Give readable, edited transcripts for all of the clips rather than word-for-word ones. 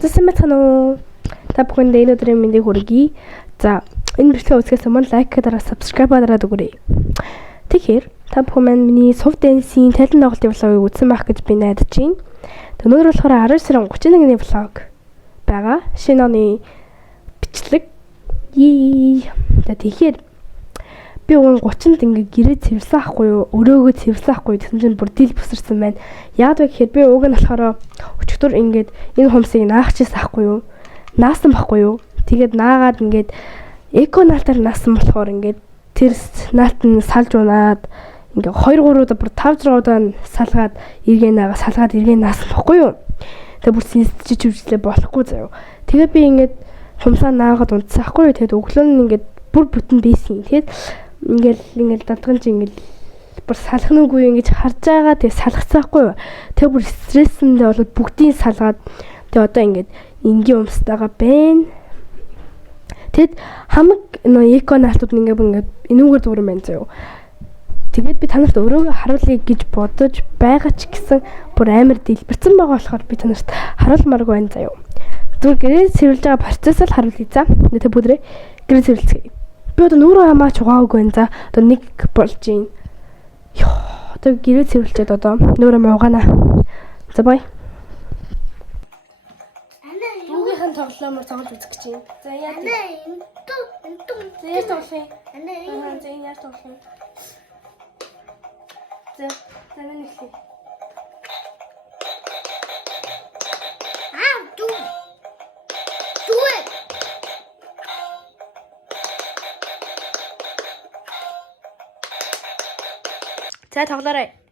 Сайн байна уу? Та бүхэнд энэ өдрийн мэндийг хүргэе. За, энэ бичлэгээ үзэхээс өмнө лайк дараа, subscribe дараад өгөөрэй. Тэгэхээр та бүхэн маань миний Сув Дэнсийн талент тоглолтын влогийг үзсэн байх гэж би найдаж байна. Өнөөдөр болохоор 12 сарын 31-ний влог байгаа. Шинэ оны бичлэг. За тэгэхээр би өгөн 30-нд ингээ гэрээ цэвэрсэн ахгүй юу? Өрөөгөө цэвэрсэн ахгүй юу? Тэгсэн чинь бүр дийл бүсэрсэн байна. Яг вэ гэхээр би уг нь болохоор өчигдөр ингээд энэ хумсыг наахчихсан ахгүй юу? Наасан байхгүй юу? Тэгээд наагаад ингээд эко наалтаар наасан болохоор ингээд тэр наалт нь салж унаад ингээ 2 3 удаа бүр 5 6 удаа салгаад эргээ наагаа салгаад эргээ наасан байхгүй юу? Тэгээд бүр сэнсчиж үжлээ болохгүй заяа. Тэгээд би ингээд хумсаа наагаад унтсан ахгүй юу? Тэгээд өглөө нь ингээд бүр бүтэн бийсэн. Тэгээд ингээл дадган чи ингээл бүр салхнаагүй ингэж харж байгаа тэгээ салгацаахгүй юу. Тэгээ бүр стрессэндээ болоод бүгдийг салгаад тэгээ одоо ингээд энгийн өмстойгоо байна. Тэгэд хамаг эко наалтууд ингээд энүүгээр дүүрэн байна заяа. Тэгээд би танарт өрөөгөө харуулъя гэж бодож байгаа ч гэсэн бүр амар дэлбэрсэн байгаа болохоор би танарт харуулмааргүй байна заяа. Зүгээр гэрээ цэвэрлж байгаа процесс л харуулъя за. Тэгээ бүдрээ гэрээ цэвэрлцгээе. Би одоо нүрээ хамаач угаагүй байна за. Одоо нэг болж юм. Йоо, одоо гэрээ цэвэрлчээд одоо нүрээ муугаана. За бай. Бүгийнхэн тоглоомор тоглож үзэх гэж байна. За яа. За яа тоглоё. За яа тоглоё. За нэглээ. За тоглоорой.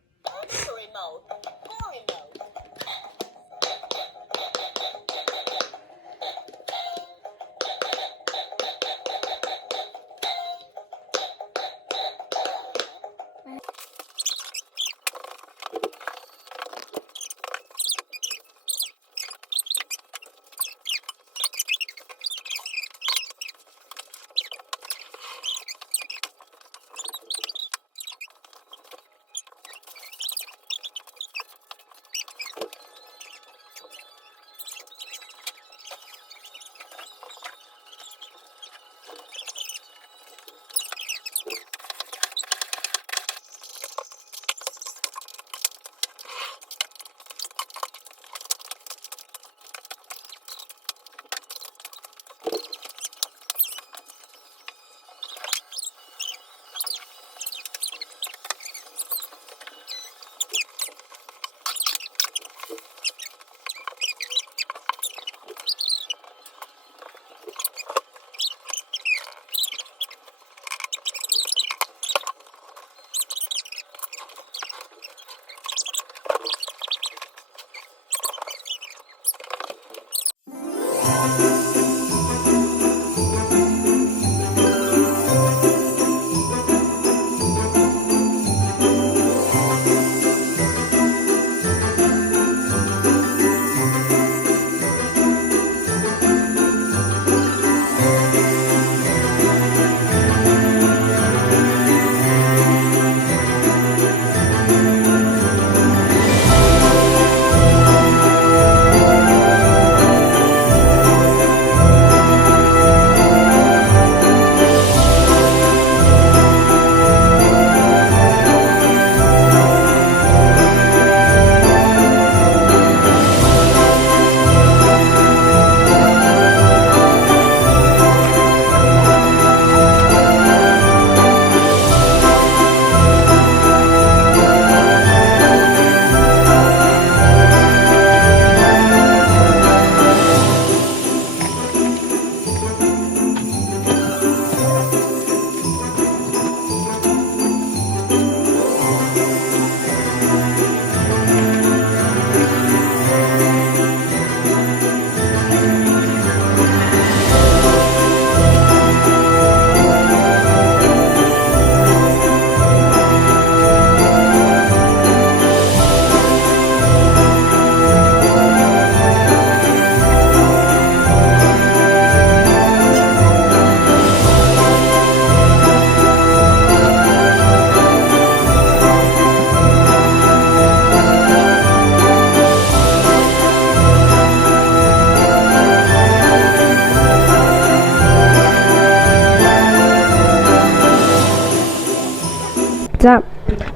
За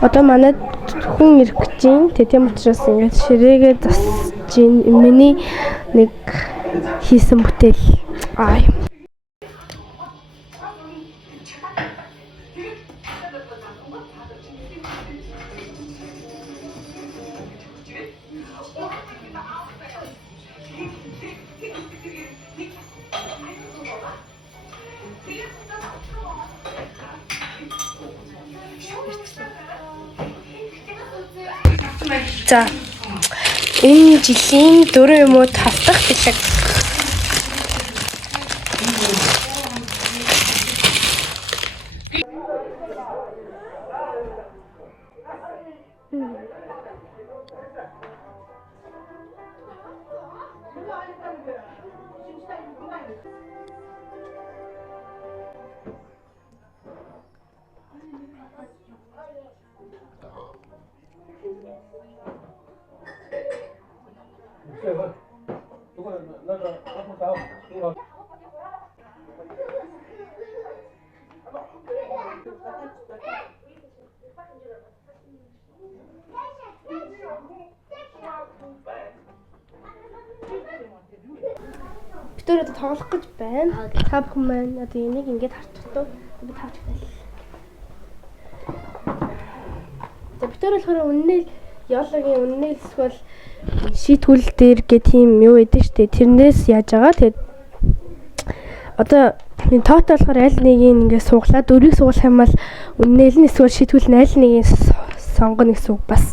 одоо манайд хүн ирэх гэж байна. Тийм учраас ингээд ширээгээ засж байна. Миний нэг хийсэн бүтээл. За энэ жилийн 4 юм уу 5 дахь бэлэг. Бид өөрөө тоглох гэж байна. Та бүхэн маань одоо энийг ингэж харчих туу. Би тавч байна. За бид өөрөө болохоор үнэнэл ёологийн үнэнэл эсвэл шийтгүүл дээр гэх тийм юу өгдөө штэ. Тэрнээс яаж байгаа. Тэгээд одоо энэ тоотой болохоор аль нэгийг ингэ сууглаа. 4-ийг суулгах юм бол үнэнэл нь эсвэл шийтгүүл нь аль нэгийг сонгоно гэсэн үг бас.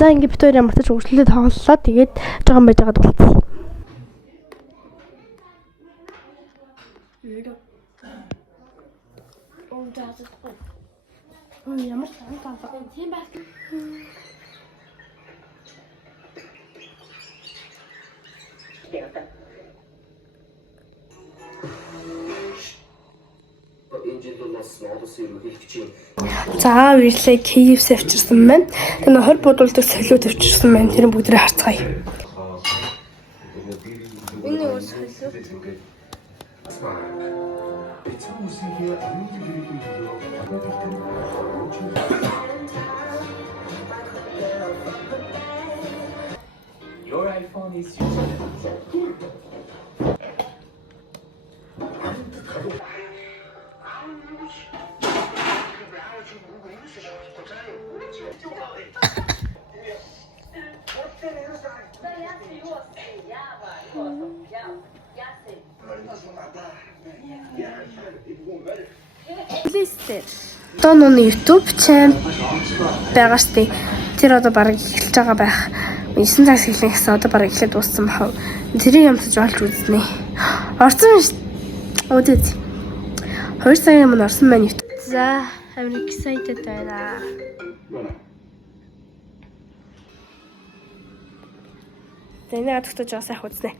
За ингээд бид хоёр ямарч хөгжлөлөө тоглолоо. Тэгээд жоохон байж байгаад болцсон. Ямар сайн тийм байх. За үйлээ KFC авчирсан байна. Тэр 20 бодуулдаг солиод авчирсан байна. Тэр бүгдээ харцгаая. Энэ өөр солиод. Your iPhone is Одоо нүний YouTube channel байгаа штэ. Тэр одоо бараг эхэлж байгаа байх. 9 цагаас эхлэх гэсэн одоо бараг эхлээд дууссан бахав. Тэрийг ямсаж олж үзнэ. Орсон ш. Өдөд. 2 сая юм орсон байна YouTube. За, I'm excited байна. Тэнийг атгах гэж сайх үзнэ.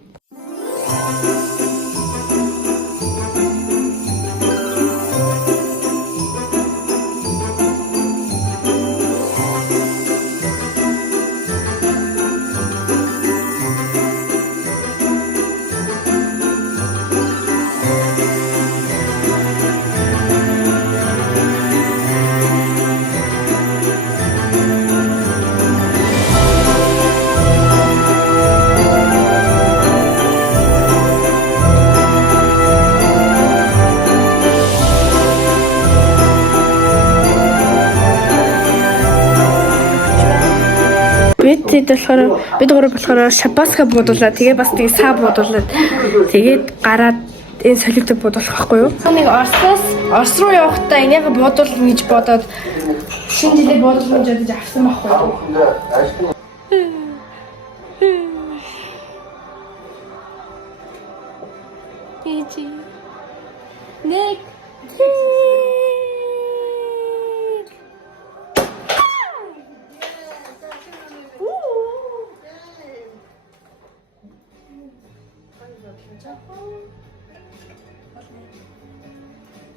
Тэд болохоор бид гурав болохоор шабаска буудуулаад тэгээ бас тэгээ саа буудуулаад тэгээд гараад энэ солиотой буудуулах байхгүй юу? Нэг Орос руу явахдаа энийг буудуулна гэж бодоод шинэ жилээ буудуулна гэж бодож авсан байхгүй юу? Ичи. Нэг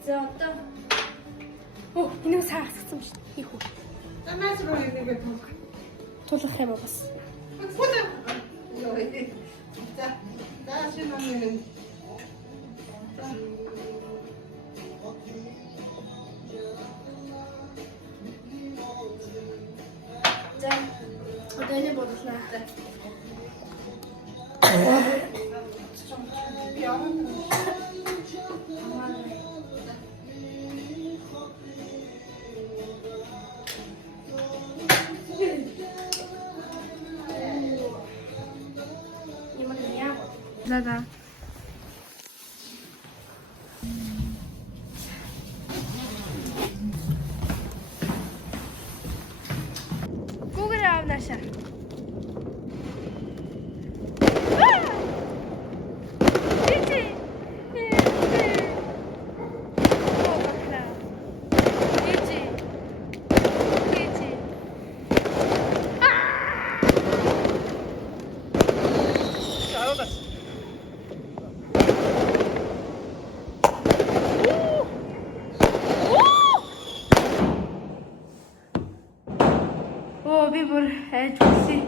За одоо энэ саа асгсан шүү дээ. Хийх үү? Намаас руу нэг Тулах юм уу бас? За. Даашин амын. За. Одоо энэ бодлоо. Да. Гугэр авнаша. Би бүр айж үзье.